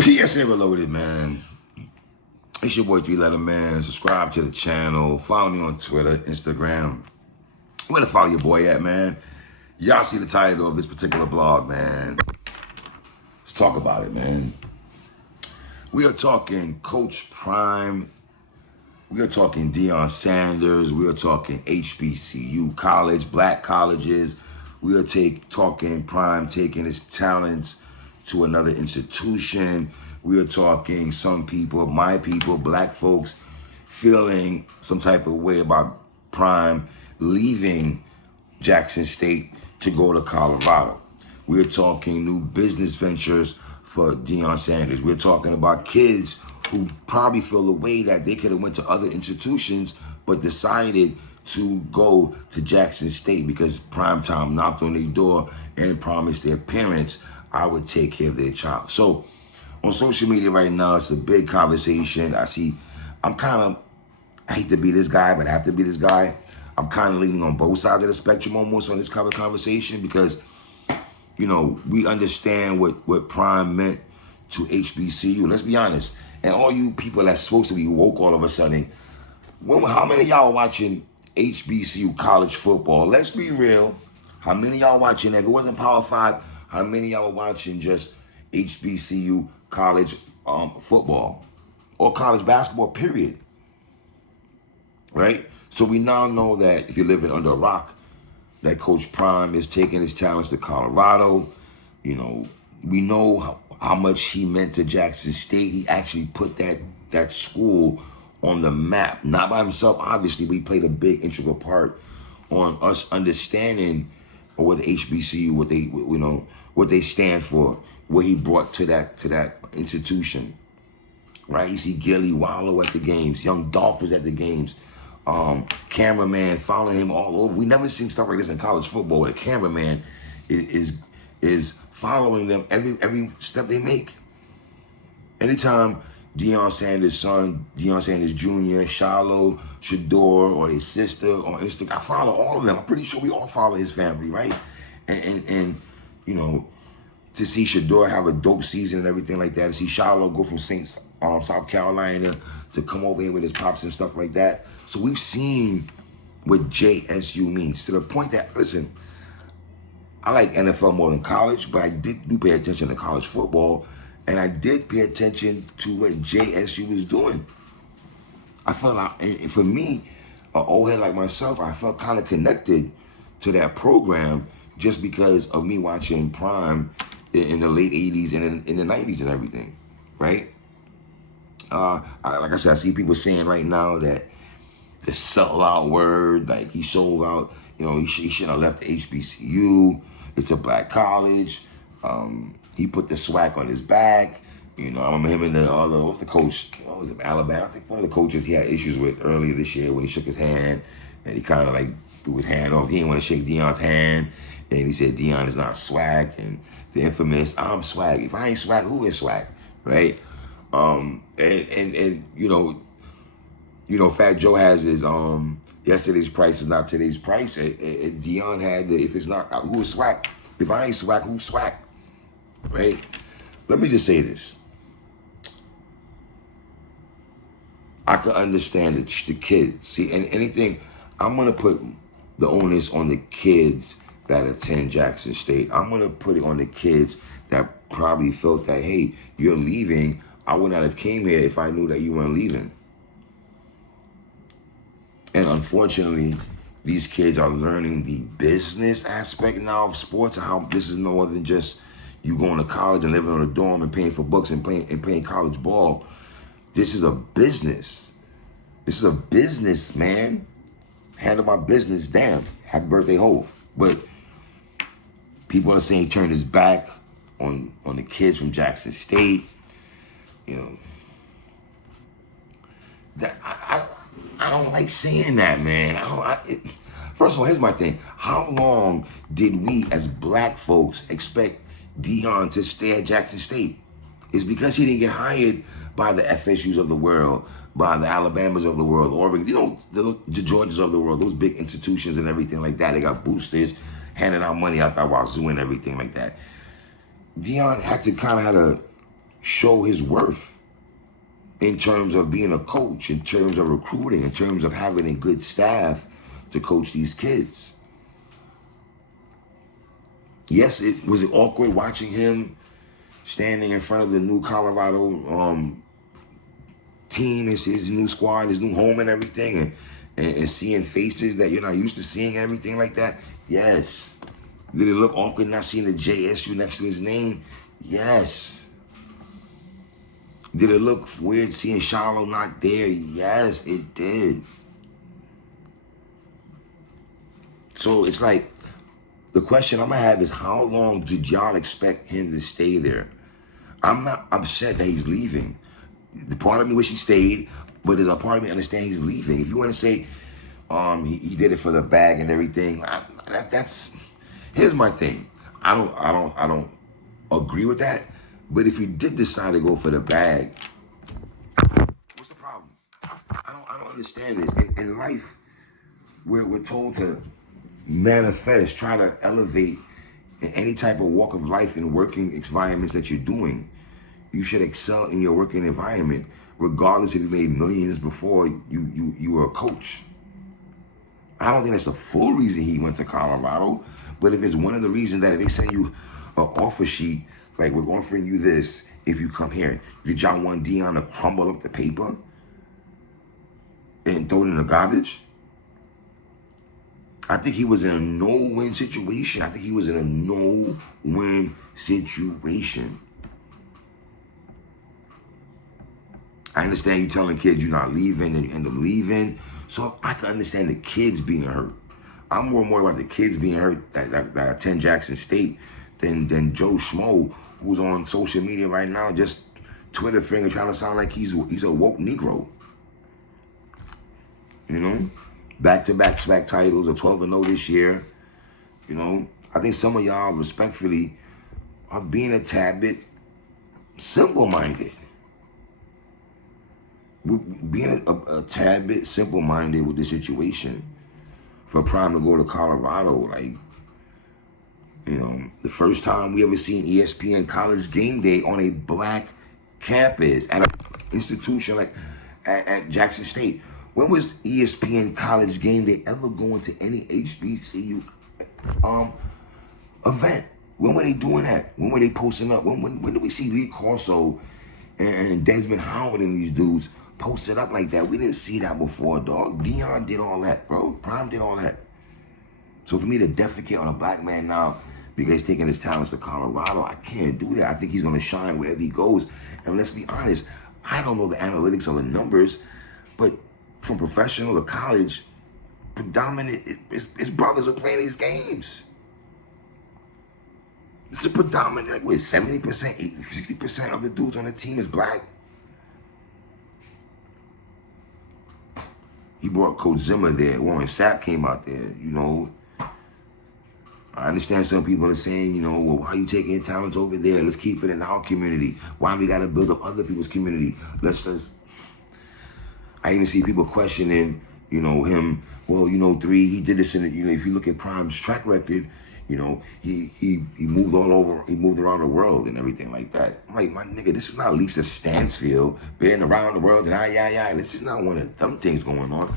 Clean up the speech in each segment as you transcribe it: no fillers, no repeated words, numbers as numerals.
PSA Reloaded, man. It's your boy 3 Letter Man. Subscribe to the channel. Follow me on Twitter, Instagram. Where to follow your boy at, man? Y'all see the title of this particular blog, man. Let's talk about it, man. We are talking Coach Prime. We are talking Deion Sanders. We are talking HBCU college, black colleges. We are talking Prime taking his talents to another institution. We are talking some people, my people, black folks, feeling some type of way about Prime leaving Jackson State to go to Colorado. We're talking new business ventures for Deion Sanders. We're talking about kids who probably feel the way that they could have went to other institutions but decided to go to Jackson State because Primetime knocked on their door and promised their parents, I would take care of their child. So on social media right now, it's a big conversation. I hate to be this guy, but I have to be this guy. I'm kind of leaning on both sides of the spectrum almost on this kind of conversation because, you know, we understand what Prime meant to HBCU. Let's be honest. And all you people that's supposed to be woke all of a sudden, how many of y'all are watching HBCU college football? Let's be real. How many of y'all watching, if it wasn't Power 5, how many of y'all are watching just HBCU college football or college basketball, period? Right? So we now know that if you're living under a rock, that Coach Prime is taking his talents to Colorado. You know, we know how much he meant to Jackson State. He actually put that school on the map, not by himself, obviously, but he played a big integral part on us understanding what the HBCU, what they stand for, what he brought to that institution. Right? You see Gilly Wallow at the games, Young Dolphins at the games, cameraman following him all over. We never seen stuff like this in college football where the cameraman is following them every step they make. Anytime Deion Sanders' son, Deion Sanders Jr., Shiloh, Shador, or his sister on Instagram, I follow all of them. I'm pretty sure we all follow his family, right? And you know, to see Shador have a dope season and everything like that, to see Shiloh go from South Carolina to come over here with his pops and stuff like that. So we've seen what JSU means to the point that, listen, I like NFL more than college, but I do pay attention to college football, and I did pay attention to what JSU was doing. I felt like, for me, an old head like myself, I felt kind of connected to that program just because of me watching Prime in the late 80s and in the 90s and everything, right? Like I said, I see people saying right now that the sellout word, like he sold out, you know, he shouldn't have left the HBCU. It's a black college. He put the swag on his back. You know, I remember him and the coach, what was it, Alabama? I think one of the coaches he had issues with earlier this year when he shook his hand and he kind of like threw his hand off. He didn't want to shake Deion's hand. And he said Deion is not swag. And the infamous, I'm swag. If I ain't swag, who is swag? Right? And you know, Fat Joe has his yesterday's price is not today's price. And Deion had the, if it's not, who is swag? If I ain't swag, who's swag? Right? Let me just say this. I can understand the kids. See, and anything, I'm gonna put the onus on the kids that attend Jackson State. I'm gonna put it on the kids that probably felt that, hey, you're leaving. I would not have came here if I knew that you weren't leaving. And unfortunately, these kids are learning the business aspect now of sports, and how this is no more than just you going to college and living on a dorm and paying for books and playing college ball. This is a business. This is a business, man. Handle my business, damn. Happy birthday, Hove. But people are saying he turned his back on the kids from Jackson State. You know, that I don't like seeing that, man. First of all, here's my thing. How long did we as black folks expect Deion to stay at Jackson State? It's because he didn't get hired by the FSUs of the world, by the Alabamas of the world, Oregon, you know, the Georgias of the world, those big institutions and everything like that. They got boosters handing out money out there wazoo and everything like that. Deion had to kind of show his worth in terms of being a coach, in terms of recruiting, in terms of having a good staff to coach these kids. Yes, it was awkward watching him standing in front of the new Colorado team, his new squad, his new home and everything, and seeing faces that you're not used to seeing and everything like that. Yes. Did it look awkward not seeing the JSU next to his name? Yes. Did it look weird seeing Shiloh not there? Yes, it did. So it's like, the question I'm gonna have is, how long did y'all expect him to stay there? I'm not upset that he's leaving. The part of me wish he stayed, but there's a part of me understand he's leaving. If you want to say he did it for the bag and everything, that's here's my thing. I don't agree with that. But if you did decide to go for the bag, what's the problem? I don't understand this. In life, we're told to manifest, try to elevate in any type of walk of life and working environments that you're doing. You should excel in your working environment, regardless if you made millions before you were a coach. I don't think that's the full reason he went to Colorado, but if it's one of the reasons that if they send you an offer sheet, like, we're offering you this if you come here, did y'all want Deion to crumble up the paper and throw it in the garbage? I think he was in a no-win situation. I think he was in a no-win situation. I understand you telling kids you're not leaving and you end up leaving. So I can understand the kids being hurt. I'm more and more about the kids being hurt that attend Jackson State than Joe Schmo, who's on social media right now, just Twitter finger trying to sound like he's a woke Negro. You know? Back-to-back SWAC titles, a 12-0 this year. You know? I think some of y'all, respectfully, are being a tad bit simple-minded. Being a tad bit simple-minded with the situation. For Prime to go to Colorado, like, you know, the first time we ever seen ESPN College Game Day on a black campus at an institution like at Jackson State. When was ESPN College Game Day ever going to any HBCU event? When were they doing that? When were they posting up? When did we see Lee Corso and Desmond Howard and these dudes posted up like that? We didn't see that before, dog. Deion did all that, bro. Prime did all that. So for me to defecate on a black man now because he's taking his talents to Colorado, I can't do that. I think he's going to shine wherever he goes. And let's be honest, I don't know the analytics or the numbers, but from professional to college, predominant, his brothers are playing these games. It's a predominant, like, what, 70%, 60% of the dudes on the team is black. He brought Coach Zimmer there. Warren Sapp came out there, you know. I understand some people are saying, you know, well, why are you taking your talents over there? Let's keep it in our community. Why we got to build up other people's community? Let's. I even see people questioning, you know, him. Well, you know, he did this in the, you know, if you look at Prime's track record, you know, he moved all over, he moved around the world and everything like that. I'm like, my nigga, this is not Lisa Stansfield being around the world and this is not one of them things going on.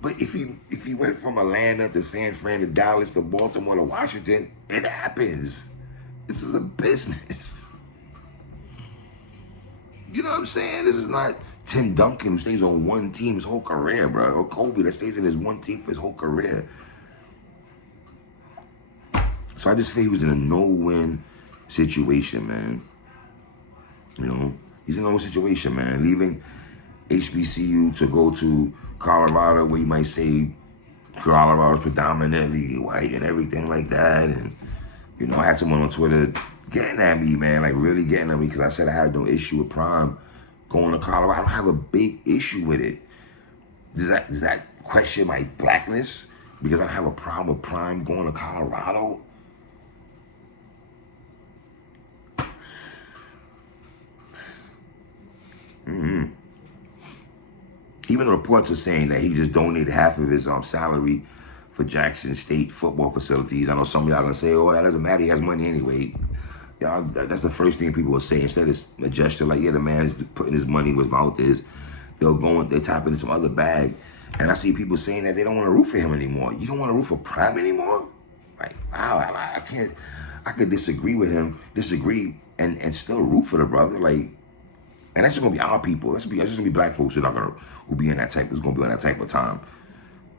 But if he went from Atlanta to San Fran to Dallas to Baltimore to Washington, it happens. This is a business. You know what I'm saying? This is not Tim Duncan, who stays on one team his whole career, bro. Or Kobe that stays in his one team for his whole career. So I just feel he was in a no-win situation, man. You know, he's in a no situation, man. Leaving HBCU to go to Colorado, where you might say Colorado's predominantly white and everything like that. And, you know, I had someone on Twitter getting at me, man, like really getting at me, because I said I had no issue with Prime going to Colorado. I don't have a big issue with it. Does that question my blackness? Because I don't have a problem with Prime going to Colorado? Mm-hmm. Even the reports are saying that he just donated half of his salary for Jackson State football facilities. I know some of y'all gonna say, oh, that doesn't matter, he has money anyway. Yeah, that's the first thing people will say. Instead of a gesture like, yeah, the man's putting his money where his mouth is, they'll tap into some other bag. And I see people saying that they don't want to root for him anymore. You don't want to root for Prime anymore? Like, wow, I can't, I could disagree with him, and still root for the brother. Like, and that's just gonna be our people. That's just gonna be black folks who be in that type, who's gonna be on that type of time.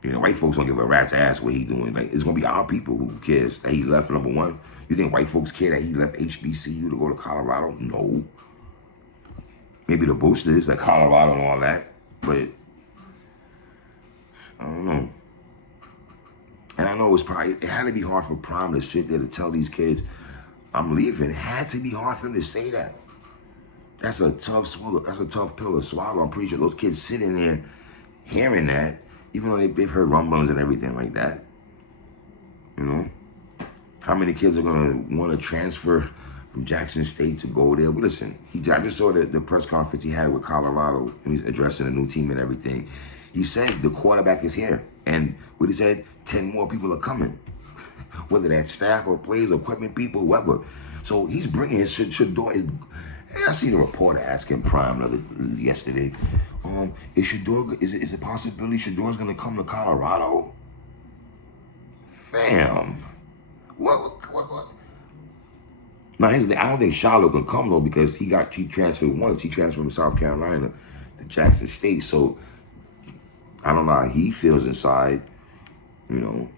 You know, white folks don't give a rat's ass what he doing. Like, it's gonna be our people who cares that he left number one. You think white folks care that he left HBCU to go to Colorado? No. Maybe the boosters like Colorado and all that, but I don't know. And I know it had to be hard for Prime to sit there to tell these kids, I'm leaving. It had to be hard for him to say that. That's a tough swallow. That's a tough pill to swallow. I'm pretty sure those kids sitting there hearing that, even though they've heard rumblings and everything like that. You know? How many kids are going to want to transfer from Jackson State to go there? But listen, I just saw the press conference he had with Colorado, and he's addressing the new team and everything. He said the quarterback is here. And what he said, 10 more people are coming. Whether that's staff or players, equipment people, whoever. So he's bringing his Shador. I seen a reporter asking Prime yesterday, is it a possibility Shador's going to come to Colorado? Fam. What? Now, I don't think Charlotte can come, though, because he transferred once. He transferred from South Carolina to Jackson State. So, I don't know how he feels inside, you know.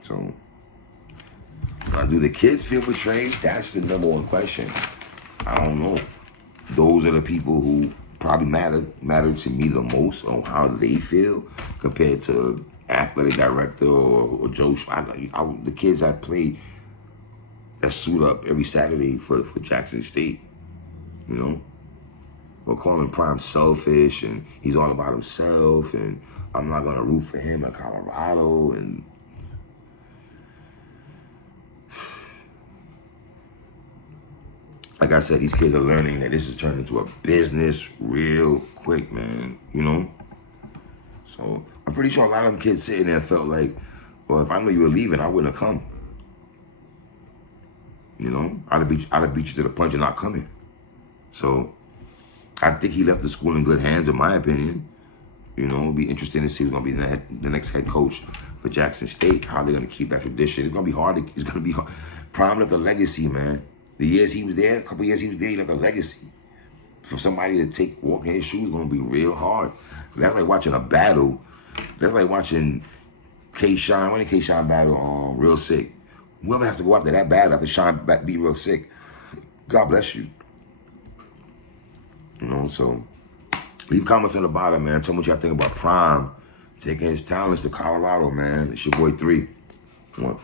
So, do the kids feel betrayed? That's the number one question. I don't know. Those are the people who probably matter to me the most on how they feel compared to athletic director or Joe. The kids I play that suit up every Saturday for Jackson State, you know, or calling Prime selfish and he's all about himself and I'm not gonna root for him in Colorado and. Like I said, these kids are learning that this is turned into a business real quick, man, you know? So I'm pretty sure a lot of them kids sitting there felt like, well, if I knew you were leaving, I wouldn't have come. You know, I'd have beat you to the punch and not coming. So I think he left the school in good hands, in my opinion. You know, it'll be interesting to see who's going to be the next head coach for Jackson State, how they're going to keep that tradition. It's going to be hard. It's going to be hard. Prime left a legacy, man. The years he was there, a couple years he was there, he left a legacy. For somebody to walk in his shoes is going to be real hard. That's like watching a battle. That's like watching K-Shine. When did K-Shine battle Real Sick? Whoever has to go after that battle after Shine be Real Sick, God bless you. You know, so leave comments on the bottom, man. Tell me what y'all think about Prime taking his talents to Colorado, man. It's your boy 3. One.